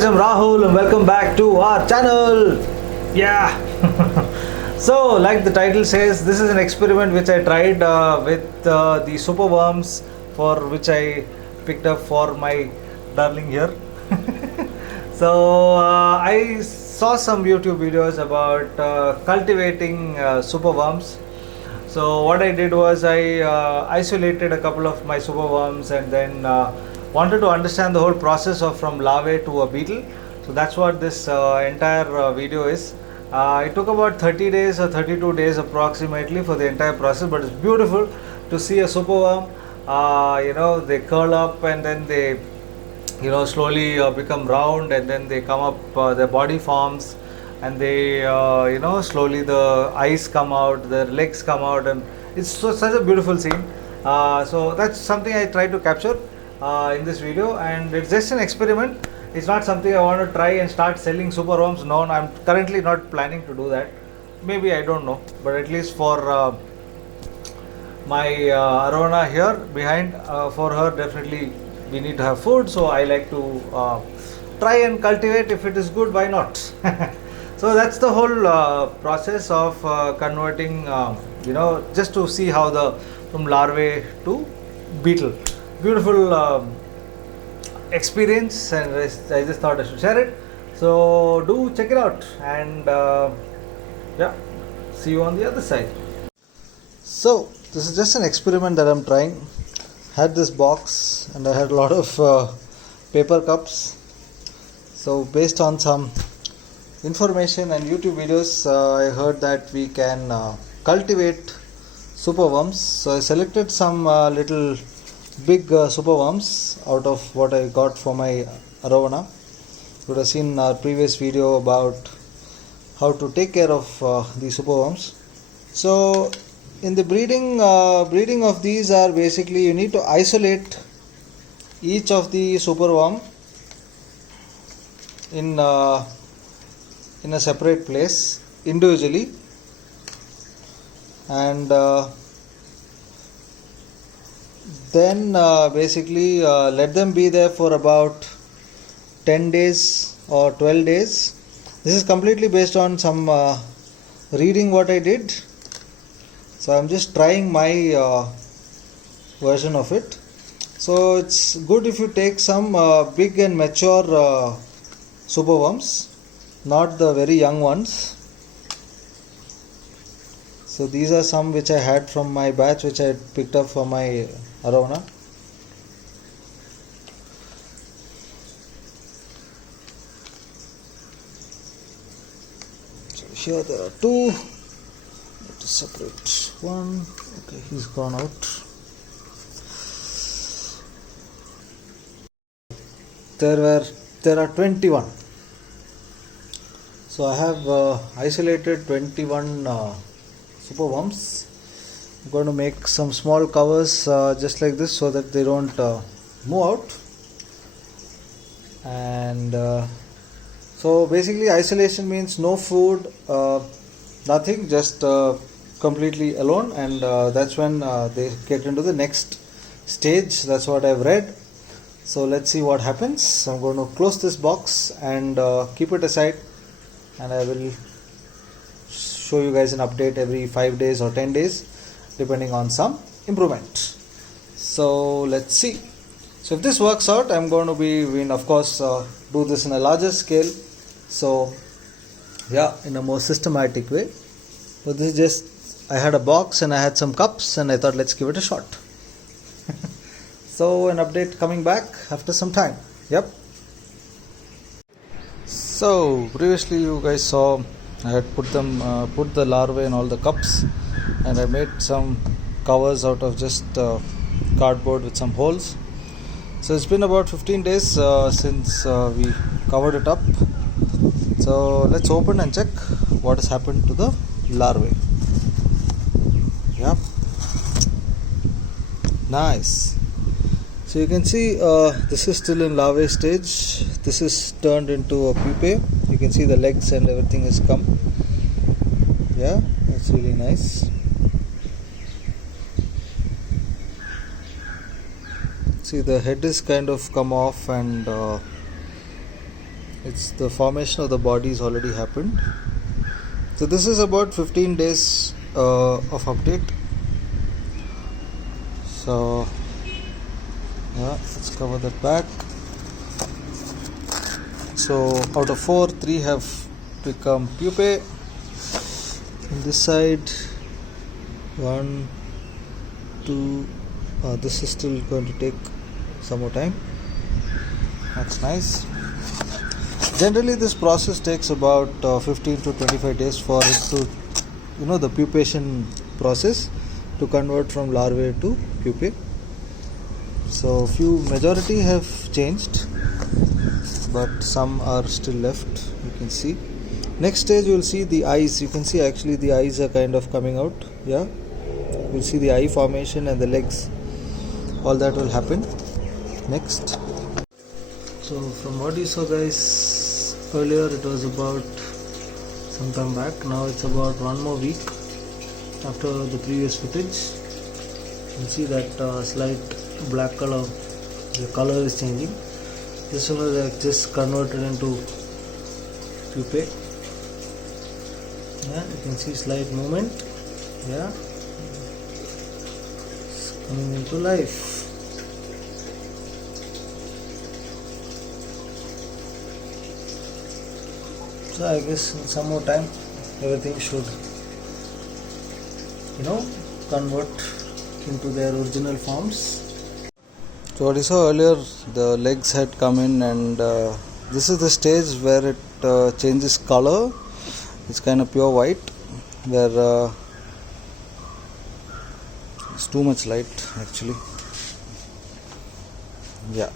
guys, I'm Rahul and welcome back to our channel. Yeah. So, like the title says, this is an experiment which I tried with the superworms, for which I picked up for my darling here. So, I saw some YouTube videos about cultivating superworms. So what I did was I isolated a couple of my superworms and then wanted to understand the whole process of from larvae to a beetle. So that's what this entire video is. It took about 30 days or 32 days approximately for the entire process, but it's beautiful to see a superworm. They curl up and then they slowly become round, and then they come up, their body forms, and they slowly the eyes come out, their legs come out, and it's such a beautiful scene. So that's something I try to capture in this video, and it's just an experiment. It's not something I want to try and start selling superworms. No, I'm currently not planning to do that. Maybe, I don't know, but at least for my Arona here behind, for her definitely we need to have food, so I like to try and cultivate. If it is good, why not? So that's the whole process of converting, just to see how from larvae to beetle. Beautiful experience, and I just thought I should share it. So do check it out, and yeah, see you on the other side. So this is just an experiment that I'm trying. Had this box and I had a lot of paper cups. So based on some information and YouTube videos, I heard that we can cultivate superworms. So I selected some little big superworms out of what I got for my arowana. You would have seen our previous video about how to take care of these superworms. So in the breeding of these are basically, you need to isolate each of the superworm in a separate place individually, and then basically let them be there for about 10 days or 12 days. This is completely based on some reading what I did. So I'm just trying my version of it. So it's good if you take some big and mature superworms, not the very young ones. So these are some which I had from my batch, which I picked up for my arowana. So here there are two. To separate one. Okay, he's gone out. There are 21. So I have isolated 21 superworms. I'm going to make some small covers just like this, so that they don't move out. And so basically isolation means no food, nothing, just completely alone, and that's when they get into the next stage. That's what I've read. So let's see what happens. So I'm going to close this box and keep it aside, and I will show you guys an update every 5 days or 10 days depending on some improvement. So let's see. So if this works out, I'm going to of course do this in a larger scale, so yeah, in a more systematic way. So this is just, I had a box and I had some cups, and I thought let's give it a shot. So an update coming back after some time. Yep. So previously you guys saw I had put the larvae in all the cups, and I made some covers out of just cardboard with some holes. So it's been about 15 days since we covered it up. So let's open and check what has happened to the larvae. Yeah, nice. So you can see this is still in larvae stage. This is turned into a pupae. You can see the legs and everything has come. Yeah, that's really nice. See, the head is kind of come off, and It's the formation of the bodies already happened. So this is about 15 days of update. So yeah, let's cover that back. So out of 4, 3 have become pupae. On this side, 1, 2. This is still going to take some more time. That's nice. Generally, this process takes about 15 to 25 days for it to, the pupation process to convert from larvae to pupae. So majority have changed, but some are still left. You can see. Next stage, you will see the eyes. You can see actually the eyes are kind of coming out. Yeah, you'll see the eye formation and the legs. All that will happen next. So from what you saw, guys, earlier it was about some time back. Now it's about 1 more week after the previous footage. You see that slight black color. The color is changing. This one is just converted into pupae. Yeah, you can see slight movement. Yeah, it's coming into life. So I guess in some more time everything should convert into their original forms. So what you saw earlier, the legs had come in, and this is the stage where it changes color. It's kind of pure white, where it's too much light actually. Yeah,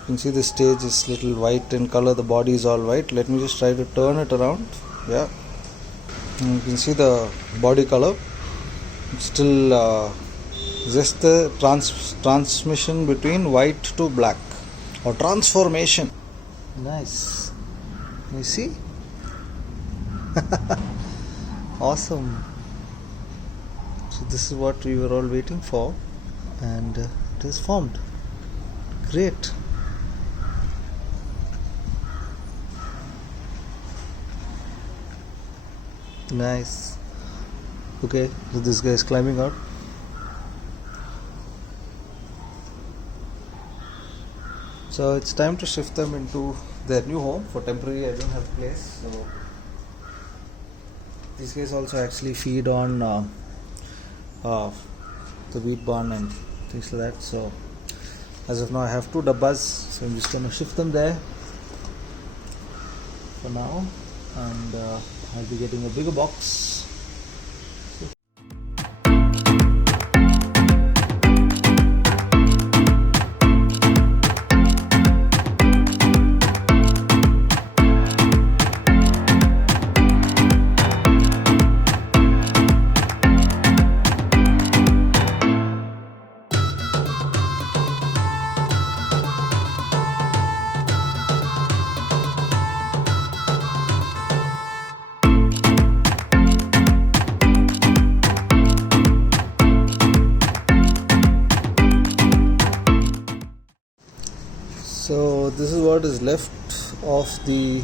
you can see the stage is little white in color. The body is all white. Let me just try to turn it around. Yeah, and you can see the body color. It's still just the transmission between white to black, or transformation. Nice. You see? Awesome. So this is what we were all waiting for, and it is formed. Great. Nice. Okay, so this guy is climbing out. So it's time to shift them into their new home. For temporary, I don't have place. So these guys also actually feed on the wheat barn and things like that. So as of now, I have 2 dabbas. So I'm just going to shift them there for now, and I'll be getting a bigger box. So this is what is left of the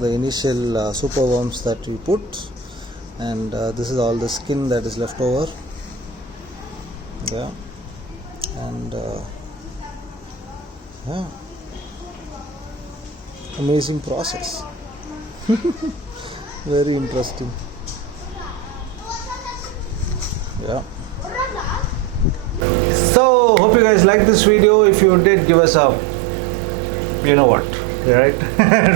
the initial superworms that we put, and this is all the skin that is left over. Yeah, and yeah, amazing process. Very interesting. Yeah. So hope you guys liked this video. If you did, give us a right?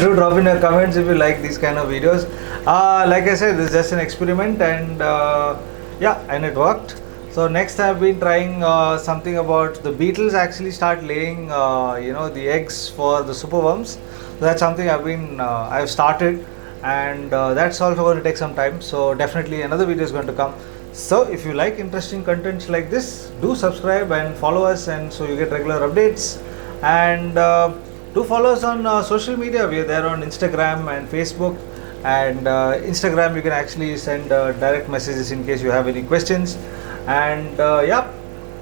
Do drop in your comments if you like these kind of videos. Like I said, this is just an experiment, and and it worked. So next I've been trying something about the beetles actually start laying the eggs for the superworms. So that's something I've started, and that's also going to take some time. So definitely another video is going to come. So if you like interesting contents like this, do subscribe and follow us, and so you get regular updates. And do follow us on social media. We are there on Instagram and Facebook. And Instagram, you can actually send direct messages in case you have any questions. And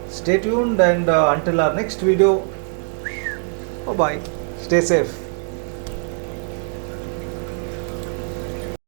stay tuned, and until our next video, Bye bye. Stay safe.